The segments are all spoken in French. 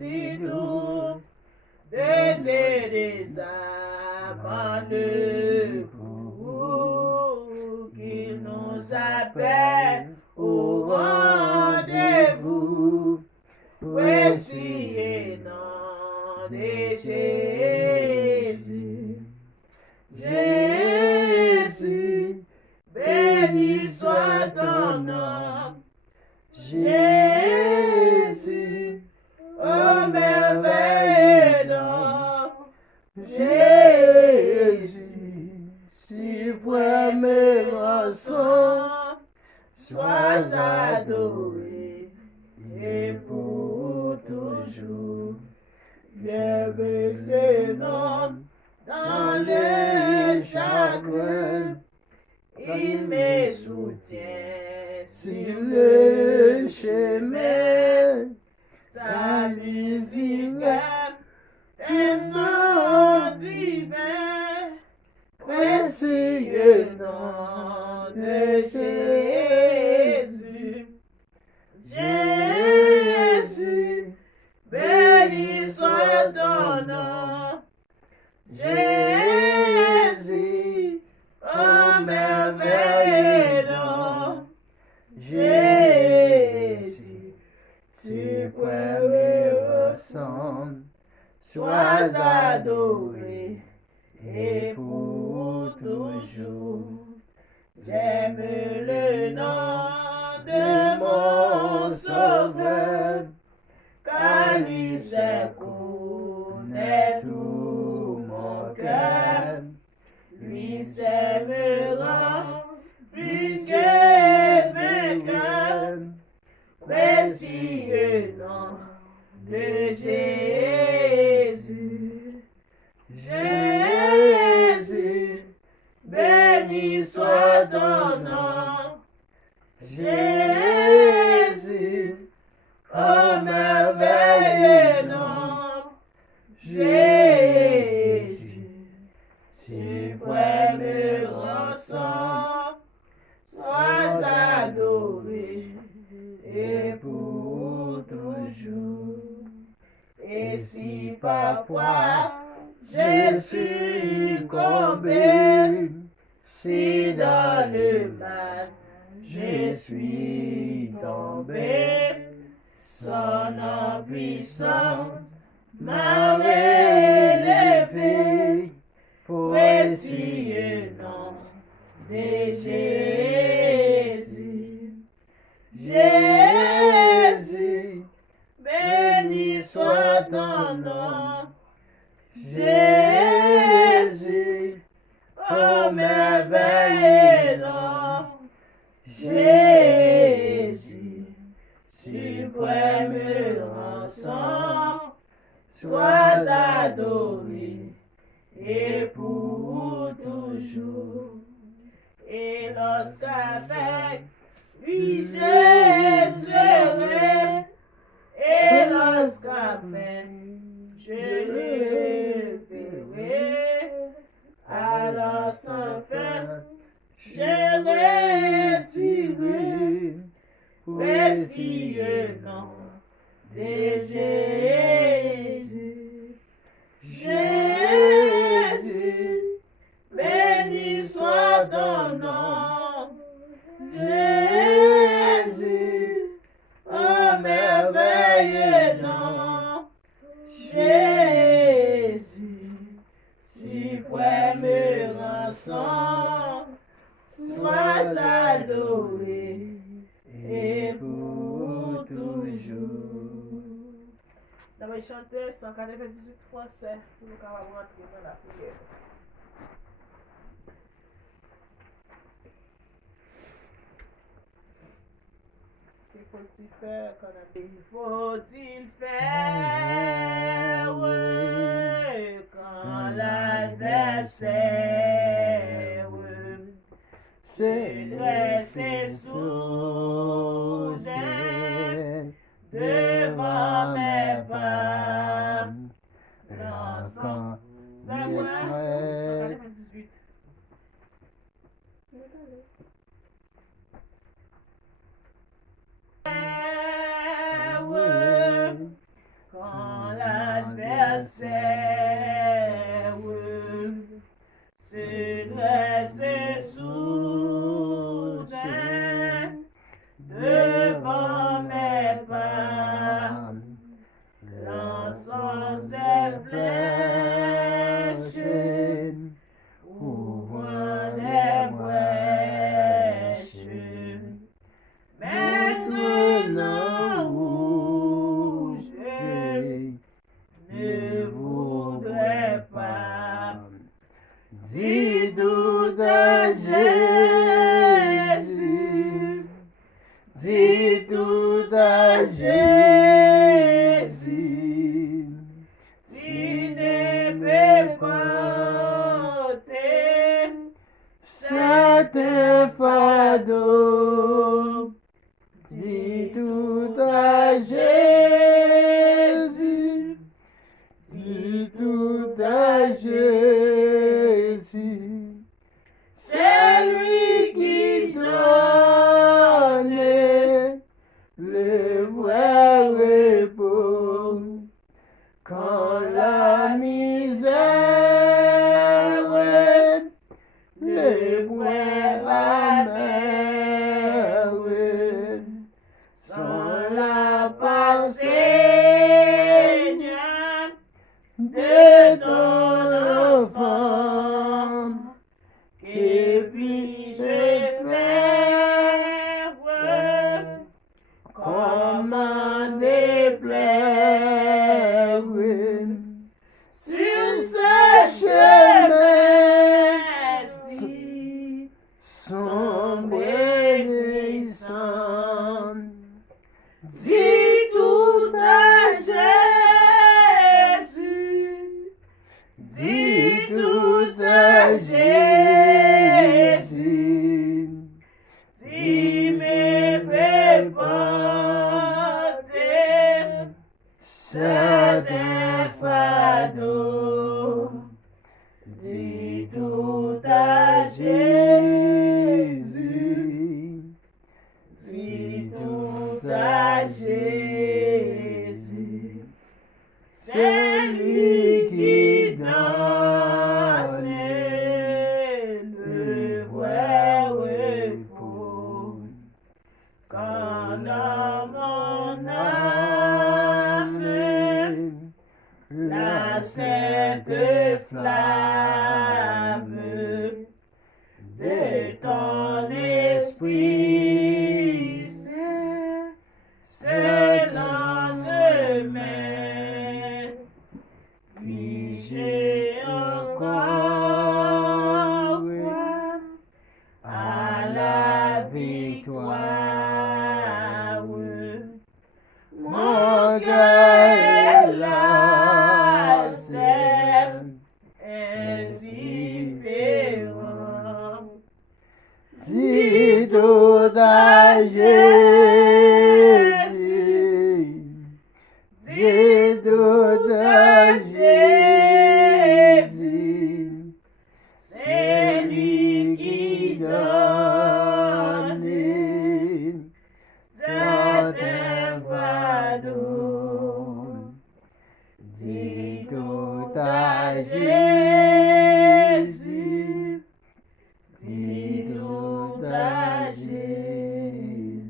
si doux de des amants de vous, qu'il nous appelle au rendez-vous. Voici nom de Jésus. Jésus, béni soit ton nom. Jésus, ô merveilleux nom. Jésus, suprême rançon, sois adoré et pour toujours. Bienvenue ce nom dans le chagrin, il me soutient sur le chemin. Sa musique est son divin, précieux nom de Jésus. Jésus, béni soit ton nom. Jésus, ô merveilleux nom. Jésus, suprême ressemble, sois adoré et pour toujours. J'aime le nom de mon sauveur, car lui seul connaît tout mon cœur. Lui seul me rend plus que vainqueur. Précieux nom de Jésus. Jésus, béni soit ton nom. Jésus, ô merveilleux nom. Jésus, suprême rançon, sois adoré et pour toujours. Et si parfois je suis tombé, si dans le mal je suis tombé, son nom puissant m'a relevé. Précieux nom de Jésus. Jésus, béni soit ton nom. Jésus, ô merveilleux nom. Jésus, suprême rançon, sois adoré et pour toujours. Et lorsqu'avec lui je serai, et lorsqu'avec je le verrai, alors sans fin je retiré. Précieux nom de Jésus. Jésus, béni soit ton nom. Jésus, ô merveilleux nom. Jésus, suprême rançon, sois adoré et pour toujours. Nous allons chanter 198 français pour nous rentrer dans la prière. Que faut-il faire quand faut-il faire quand l'adversaire se dresse soudain devant mes pas? Lorsqu'on quand dis tout à Jésus, dis tout à Jésus, tu ne peux porter certains fardeaux, dis tout à Jésus, dis tout à Jésus, c'est lui qui donne le vrai repos quand la misère, le point amer, sont la part, Seigneur, de ton enfant, que puis-je faire comme un déplaire sur ce chemin sombre et glissant. Dis tout à Jésus, dis tout à Jésus, tu me fais porter certains fardeaux. Dis tout à Jésus, dis tout à Jésus, c'est lui qui donne le vrai repos. Quand dans mon âme la sainte flamme de ton esprit se lendemain, puis-je encore à la victoire. Mon cœur est lassé, indifférent. Dis tout à Jésus, dis tout à Jésus, c'est lui qui donne certains fardeaux. Dis tout à Jésus, dis tout à Jésus.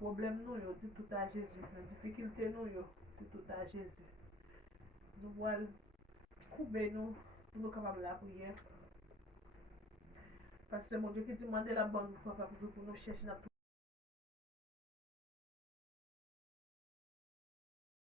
problème nous yo, dit tout à Jésus. Dans difficulté nous yo, dit tout à Jésus. Nous voulons couper nous pour nous capables de la prière. Parce que c'est mon Dieu qui demande la bonne foi pour nous chercher